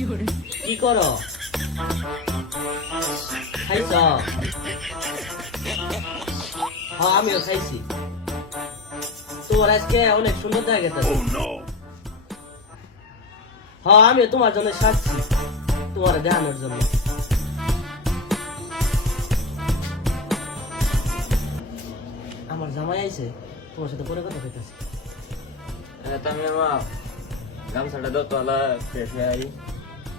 কি করো? খাইছ? হ্যাঁ আমিও খাইছি। তোর আজকে অনেক সুন্দর জায়গা oh, হ্যাঁ আমিও তোমার জন্য সাজছি তোমার দেখানোর জন্য। আমার জামাই আইছে তোমার সাথে পরে কথা কইতেছে। হ্যাঁ, তাহলে মা গামছাটা দাও তো আলা ফ্রেশ হয়ে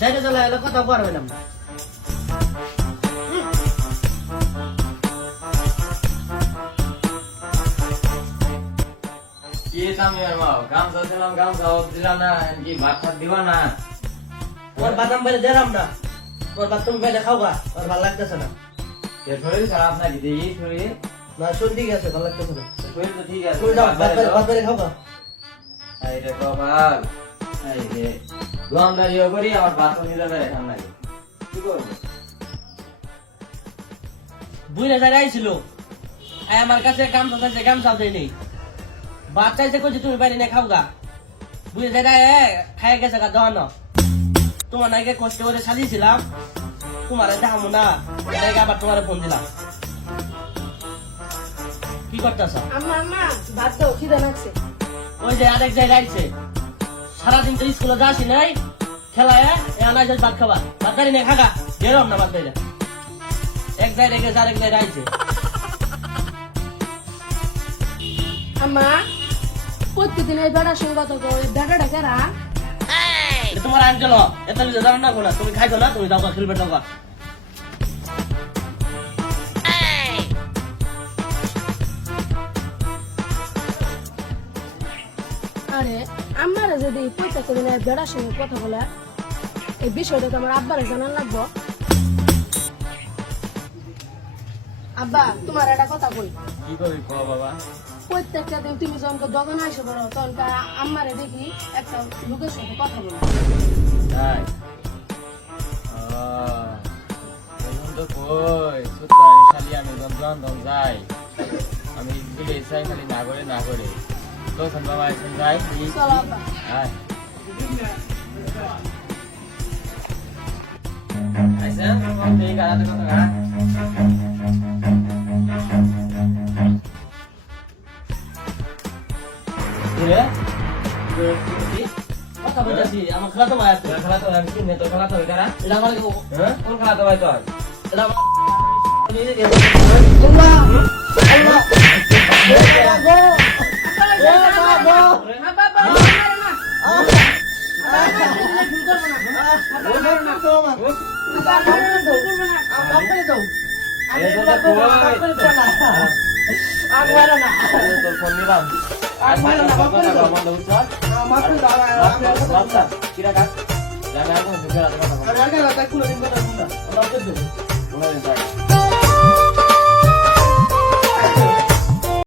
যাইতে চলে এলো কথা কর হইলাম। না না কি ভাত ফাত দিবা না? তোমার বাদাম বাইরে দিলাম না। তোমার বাদ তুমি বাইরে খাও গা আর ভালো লাগতেছে না। এর শরীর খারাপ নাকি দেখি শরীর? না সর্দি গেছে ভালো লাগতেছে না। শরীর তো ঠিক আছে যাও ভাত এই করি আমার বাসন নাই। কি করব? বুইরা যাই রাইছিল আমার কাছে গামছা চাইছে গামছা দেয় নেই। চাইছে কইছে তুমি বাইরে নিয়ে খাও গা। বুঝে যাই রায় খাই গেছে গা দেওয়া তোমার নাকি কষ্ট করে সাজিয়েছিলাম তোমার দেখাবো না। আবার তোমার ফোন দিলাম। কি করতেছ? ওই যে আরেক জায়গায় আইছে। সারাদিন তো স্কুলে যাসি নাই খেলায় এ আনাই যাস ভাত খাবা। ভাত গাড়ি নেই খাগা গেরম না ভাত গাড়ি এক জায়গায় রেখে আরেক জায়গায় আইছে আম্মা প্রত্যেকদিন এই বেড়ার সঙ্গে কথা কই বেড়াটা কেরা? তোমার আঙ্কেল এত জানো না তুমি খাইছো না তুমি দাও খেলবে দাও আরে আম্মারা যদি প্রত্যেকদিন এই বেড়ার সঙ্গে কথা বলে এই বিষয়টা তো আমার আব্বারে জানার লাগবো। আব্বা তোমার একটা কথা কই। কি করবি বাবা? প্রত্যেকটা দিন তুমি যখন দোকানে আসে পড়ো তখন আম্মারে দেখি একটা লোকের সঙ্গে কথা বলো। তাই? আমি যাই আমি চাই খালি না করে না করে। তখন বাবা এখন যাই চলো আব্বা আয় আইসা এই গাড়াতে কথা গাড়া রে কথা বলতেছি আমার খেলা তো মায় আছে তোর খেলা তো আমি চিনি তোর খেলা তো ওই গাড়া এটা আমার হ্যাঁ কোন খেলা তো ভাই তোর এটা আমার আব্বা আব্বা মারে না আব্বা মারে ভুল করব না আব্বা মারে না আব্বা মারে না ভুল করব না এই তো কই তোর ফোন নিলাম আর মারা না বাবা না বাবা না উঠছ বাচ্চা কিরা কাট জানা এখন সুখের কথা বলা দিন